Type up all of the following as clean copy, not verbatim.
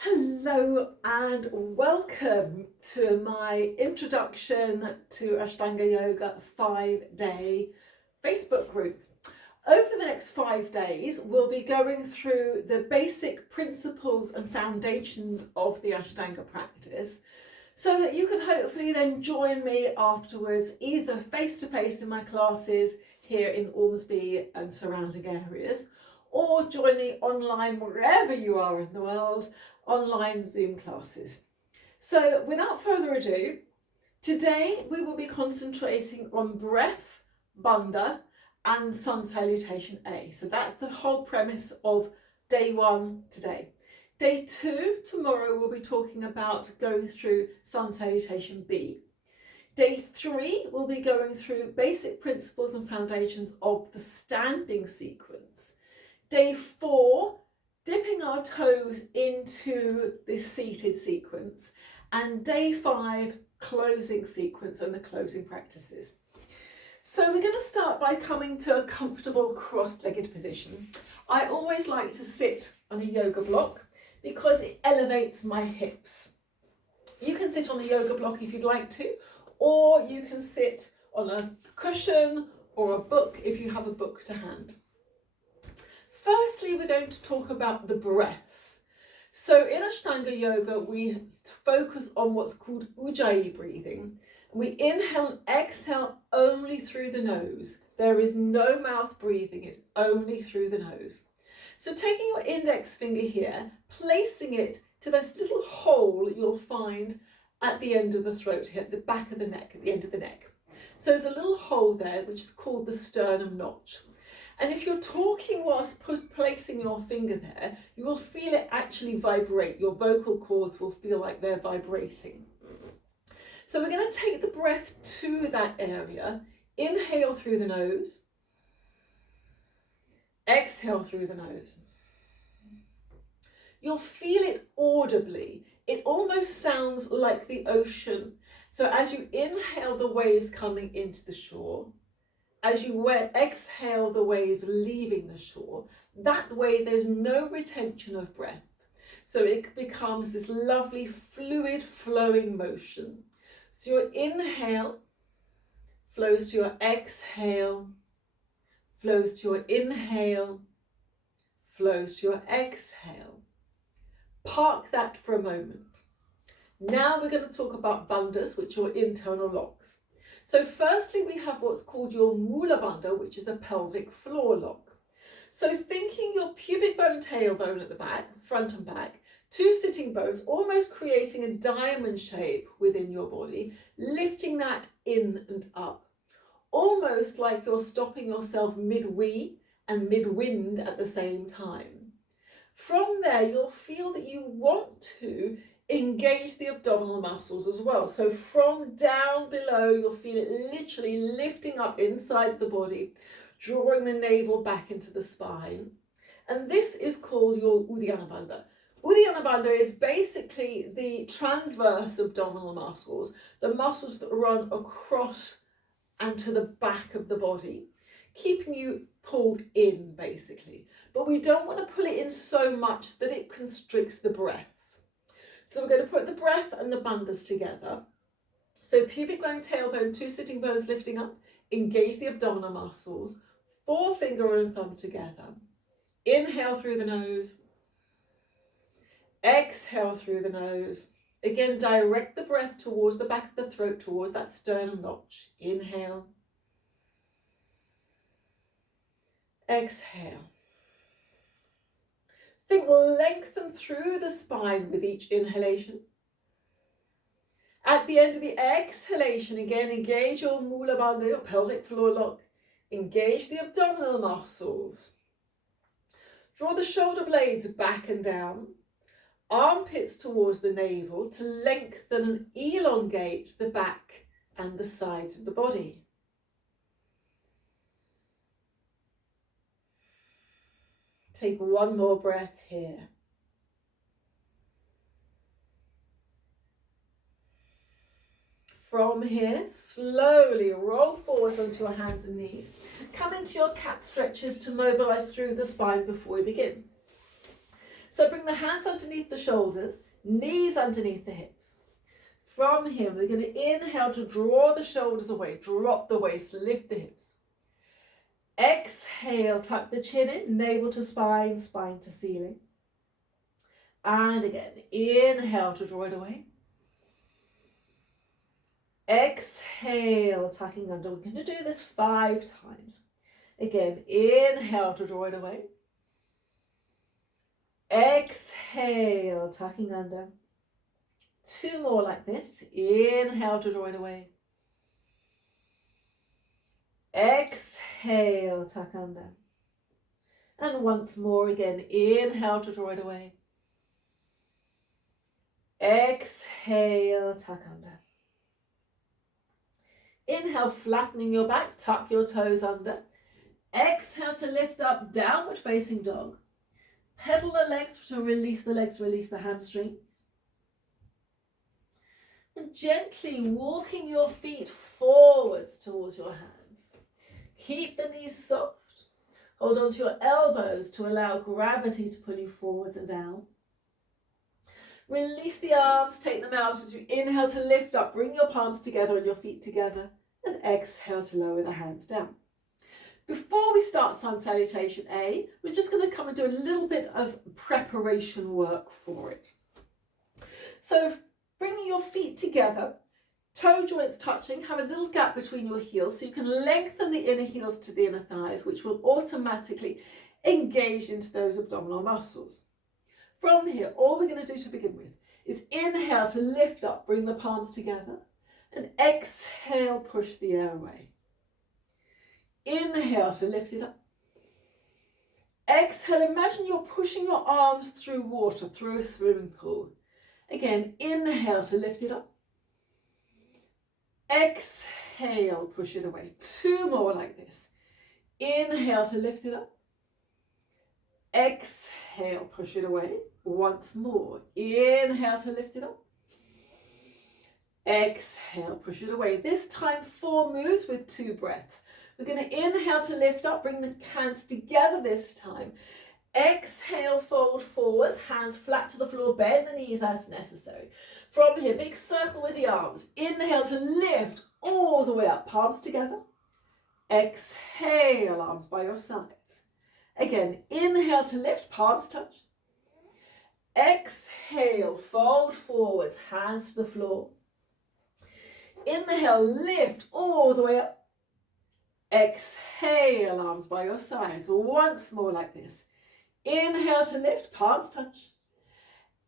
Hello and welcome to my introduction to Ashtanga Yoga 5-day Facebook group. Over the next 5 days, we'll be going through the basic principles and foundations of the Ashtanga practice so that you can hopefully then join me afterwards, either face-to-face in my classes here in Ormsby and surrounding areas, or join me online wherever you are in the world, online Zoom classes. So without further ado, today we will be concentrating on breath, bandha, and sun salutation A. So that's the whole premise of day 1 today. Day 2, tomorrow, we'll be talking about going through sun salutation B. Day 3, we'll be going through basic principles and foundations of the standing sequence. Day 4, dipping our toes into the seated sequence. And day 5, closing sequence and the closing practices. So we're going to start by coming to a comfortable cross-legged position. I always like to sit on a yoga block because it elevates my hips. You can sit on a yoga block if you'd like to, or you can sit on a cushion or a book if you have a book to hand. Firstly, we're going to talk about the breath. So in Ashtanga Yoga, we focus on what's called Ujjayi breathing. We inhale and exhale only through the nose. There is no mouth breathing, it's only through the nose. So taking your index finger here, placing it to this little hole you'll find at the end of the throat here, at the back of the neck, at the end of the neck. So there's a little hole there which is called the sternum notch. And if you're talking whilst placing your finger there, you will feel it actually vibrate. Your vocal cords will feel like they're vibrating. So we're going to take the breath to that area. Inhale through the nose. Exhale through the nose. You'll feel it audibly. It almost sounds like the ocean. So as you inhale, the waves coming into the shore. As you exhale, the waves leaving the shore. That way there's no retention of breath. So it becomes this lovely fluid flowing motion. So your inhale flows to your exhale, flows to your inhale, flows to your exhale. Park that for a moment. Now we're going to talk about bandhas, which are internal locks. So firstly, we have what's called your Mula Bandha, which is a pelvic floor lock. So thinking your pubic bone, tailbone at the back, front and back, 2 sitting bones, almost creating a diamond shape within your body, lifting that in and up. Almost like you're stopping yourself mid-wee and mid-wind at the same time. From there, you'll feel that you want to engage the abdominal muscles as well. So from down below, you'll feel it literally lifting up inside the body, drawing the navel back into the spine. And this is called your Uddiyana Bandha. Uddiyana Bandha is basically the transverse abdominal muscles, the muscles that run across and to the back of the body, keeping you pulled in basically. But we don't want to pull it in so much that it constricts the breath. So we're going to put the breath and the bandhas together. So pubic bone, tailbone, 2 sitting bones lifting up, engage the abdominal muscles, forefinger and thumb together. Inhale through the nose, exhale through the nose. Again, direct the breath towards the back of the throat, towards that sternum notch. Inhale, exhale. Think lengthen through the spine with each inhalation. At the end of the exhalation, again, engage your Mula Bandha, your pelvic floor lock. Engage the abdominal muscles. Draw the shoulder blades back and down. Armpits towards the navel to lengthen and elongate the back and the sides of the body. Take one more breath here. From here, slowly roll forwards onto your hands and knees. Come into your cat stretches to mobilize through the spine before we begin. So bring the hands underneath the shoulders, knees underneath the hips. From here, we're going to inhale to draw the shoulders away, drop the waist, lift the hips. Exhale, tuck the chin in, navel to spine, spine to ceiling. And again, inhale to draw it away. Exhale, tucking under. We're going to do this 5 times. Again, inhale to draw it away. Exhale, tucking under. 2 more like this. Inhale to draw it away. Exhale, tuck under. And once more again, inhale to draw it away. Exhale, tuck under. Inhale, flattening your back, tuck your toes under. Exhale to lift up, downward facing dog. Pedal the legs to release the hamstrings. And gently walking your feet forwards towards your hands. Keep the knees soft. Hold on to your elbows to allow gravity to pull you forwards and down. Release the arms, take them out as you inhale to lift up. Bring your palms together and your feet together. And exhale to lower the hands down. Before we start Sun Salutation A, we're just going to come and do a little bit of preparation work for it. So bringing your feet together, toe joints touching, have a little gap between your heels so you can lengthen the inner heels to the inner thighs, which will automatically engage into those abdominal muscles. From here, all we're going to do to begin with is inhale to lift up, bring the palms together, and exhale, push the air away. Inhale to lift it up. Exhale, imagine you're pushing your arms through water, through a swimming pool. Again, inhale to lift it up. Exhale, push it away. 2 more like this. Inhale to lift it up. Exhale, push it away. Once more. Inhale to lift it up. Exhale, push it away. This time 4 moves with 2 breaths. We're going to inhale to lift up, bring the hands together this time. Exhale, fold forwards, hands flat to the floor, bend the knees as necessary. From here, big circle with the arms. Inhale to lift all the way up, palms together. Exhale, arms by your sides. Again, inhale to lift, palms touch. Exhale, fold forwards, hands to the floor. Inhale, lift all the way up. Exhale, arms by your sides. Once more like this. Inhale to lift, palms touch.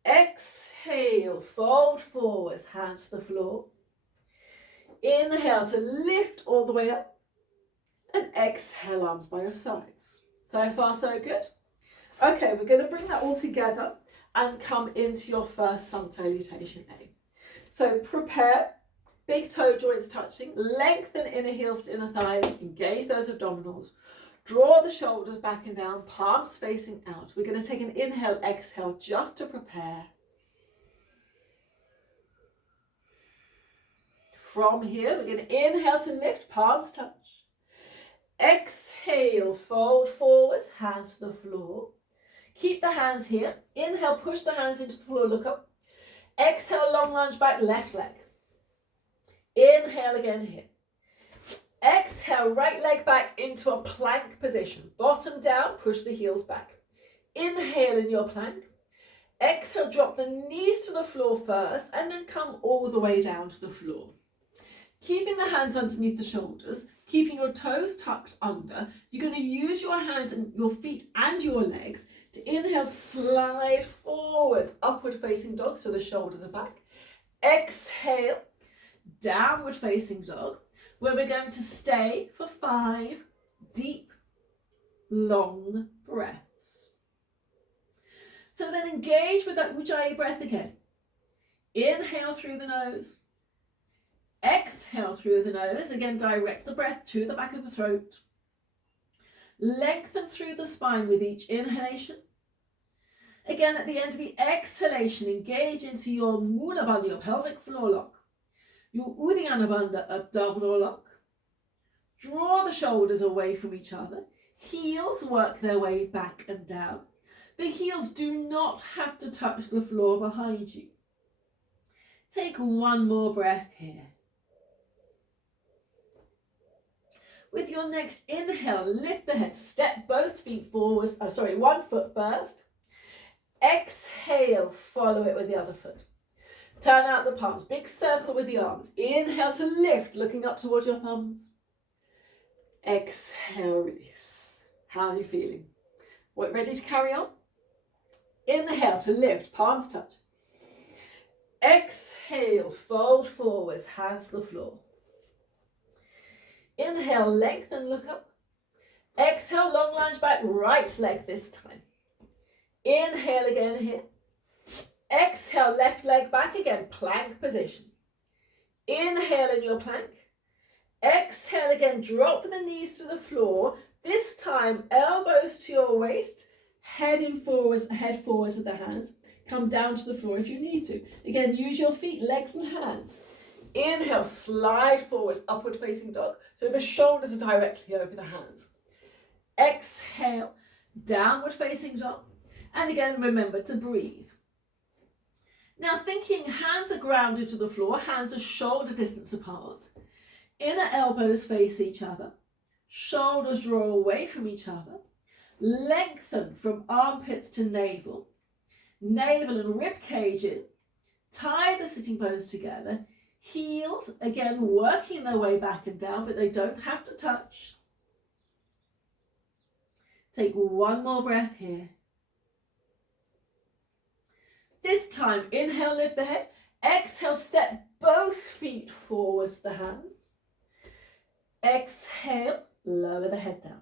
Exhale, fold forwards, hands to the floor. Inhale to lift all the way up. And exhale, arms by your sides. So far, so good. Okay, we're going to bring that all together and come into your first Sun Salutation A. So prepare. Big toe joints touching, lengthen inner heels to inner thighs, engage those abdominals. Draw the shoulders back and down, palms facing out. We're going to take an inhale, exhale just to prepare. From here, we're going to inhale to lift, palms touch. Exhale, fold forwards, hands to the floor. Keep the hands here. Inhale, push the hands into the floor, look up. Exhale, long lunge back, left leg. Inhale again here. Exhale, right leg back into a plank position. Bottom down, push the heels back. Inhale in your plank. Exhale, drop the knees to the floor first and then come all the way down to the floor. Keeping the hands underneath the shoulders, keeping your toes tucked under, you're going to use your hands and your feet and your legs to inhale, slide forwards, upward facing dog so the shoulders are back. Exhale, downward facing dog, where we're going to stay for 5 deep, long breaths. So then engage with that Ujjayi breath again. Inhale through the nose. Exhale through the nose. Again, direct the breath to the back of the throat. Lengthen through the spine with each inhalation. Again, at the end of the exhalation, engage into your Mula Bandha, your pelvic floor lock. Your Uddiyana Bandha, abdominal lock. Draw the shoulders away from each other. Heels work their way back and down. The heels do not have to touch the floor behind you. Take one more breath here. With your next inhale, lift the head, step both feet forwards, one foot first. Exhale, follow it with the other foot. Turn out the palms, big circle with the arms. Inhale to lift, looking up towards your thumbs. Exhale, release. How are you feeling? What, ready to carry on? Inhale to lift, palms touch. Exhale, fold forwards, hands to the floor. Inhale, lengthen, look up. Exhale, long lunge back, right leg this time. Inhale again here. Exhale, left leg back again, plank position. Inhale in your plank. Exhale again, drop the knees to the floor. This time, elbows to your waist, head forwards with the hands. Come down to the floor if you need to. Again, use your feet, legs and hands. Inhale, slide forwards, upward facing dog. So the shoulders are directly over the hands. Exhale, downward facing dog. And again, remember to breathe. Now thinking hands are grounded to the floor, hands are shoulder distance apart. Inner elbows face each other. Shoulders draw away from each other. Lengthen from armpits to navel. Navel and rib cage in. Tie the sitting bones together. Heels, again, working their way back and down, but they don't have to touch. Take one more breath here. This time, inhale, lift the head. Exhale, step both feet forwards to the hands. Exhale, lower the head down.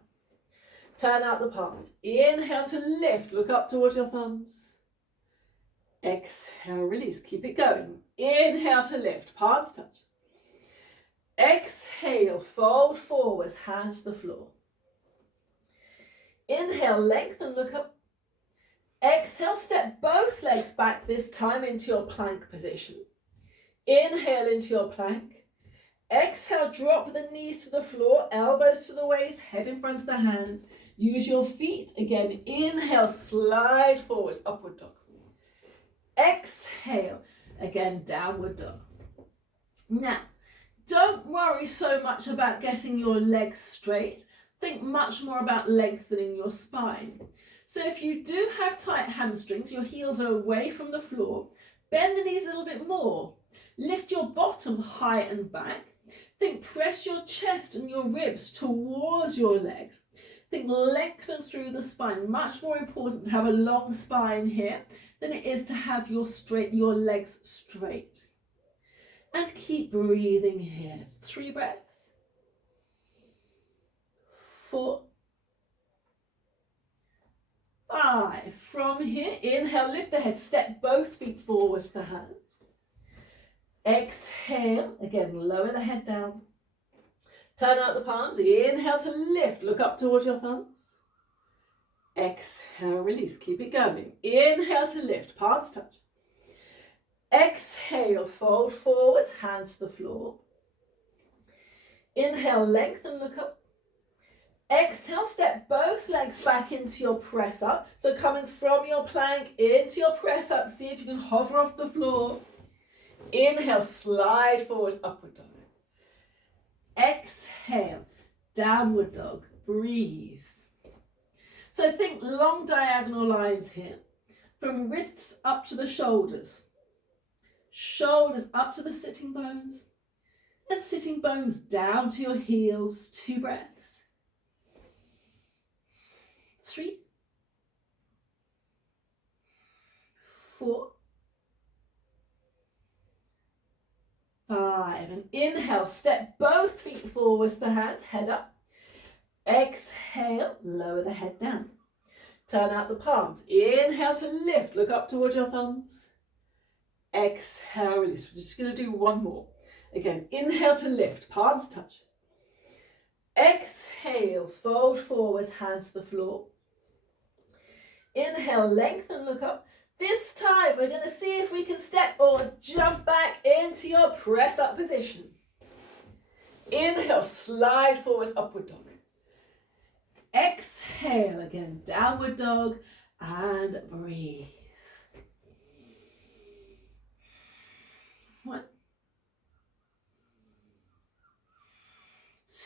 Turn out the palms. Inhale to lift, look up towards your thumbs. Exhale, release, keep it going. Inhale to lift, palms touch. Exhale, fold forwards, hands to the floor. Inhale, lengthen, look up. Exhale, step both legs back this time into your plank position. Inhale into your plank. Exhale, drop the knees to the floor, elbows to the waist, head in front of the hands. Use your feet. Again, inhale, slide forwards, upward dog. Exhale, again, downward dog. Now, don't worry so much about getting your legs straight. Think much more about lengthening your spine. So if you do have tight hamstrings, your heels are away from the floor, bend the knees a little bit more. Lift your bottom high and back. Think press your chest and your ribs towards your legs. Think lengthen through the spine. Much more important to have a long spine here than it is to have your legs straight. And keep breathing here. 3 breaths. 4. 5. From here, inhale, lift the head, step both feet forwards to the hands. Exhale, again, lower the head down. Turn out the palms, inhale to lift, look up towards your thumbs. Exhale, release, keep it going. Inhale to lift, palms touch. Exhale, fold forwards, hands to the floor. Inhale, lengthen, look up. Exhale, step both legs back into your press up. So coming from your plank into your press up, see if you can hover off the floor. Inhale, slide forwards, upward dog. Exhale, downward dog, breathe. So think long diagonal lines here, from wrists up to the shoulders. Shoulders up to the sitting bones, and sitting bones down to your heels. 2 breaths. 3. 4. 5. And inhale, step both feet forwards to the hands, head up. Exhale, lower the head down. Turn out the palms. Inhale to lift, look up towards your thumbs. Exhale, release. We're just going to do one more. Again, inhale to lift, palms touch. Exhale, fold forwards, hands to the floor. Inhale, lengthen, look up. This time we're going to see if we can step or jump back into your press up position. Inhale, slide forwards, upward dog. Exhale, again, downward dog. and breathe. 1,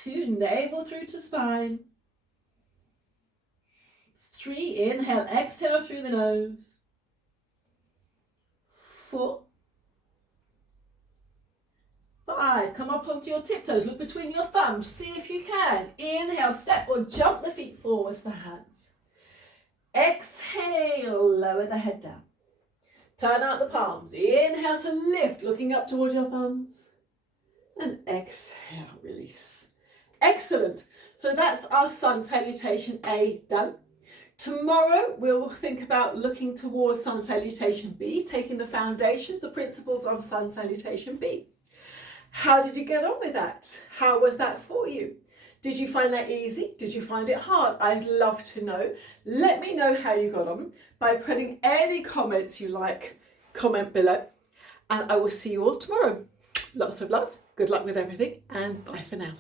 2, navel through to spine. 3, inhale, exhale through the nose. 4, 5, come up onto your tiptoes, look between your thumbs, see if you can. Inhale, step or jump the feet forwards, the hands. Exhale, lower the head down. Turn out the palms. Inhale to lift, looking up towards your thumbs. And exhale, release. Excellent. So that's our sun salutation A done. Tomorrow we'll think about looking towards sun salutation B, taking the foundations, the principles of sun salutation B. How did you get on with that? How was that for you? Did you find that easy? Did you find it hard? I'd love to know. Let me know how you got on by putting any comments you like, comment below. And I will see you all tomorrow. Lots of love, good luck with everything, and bye for now.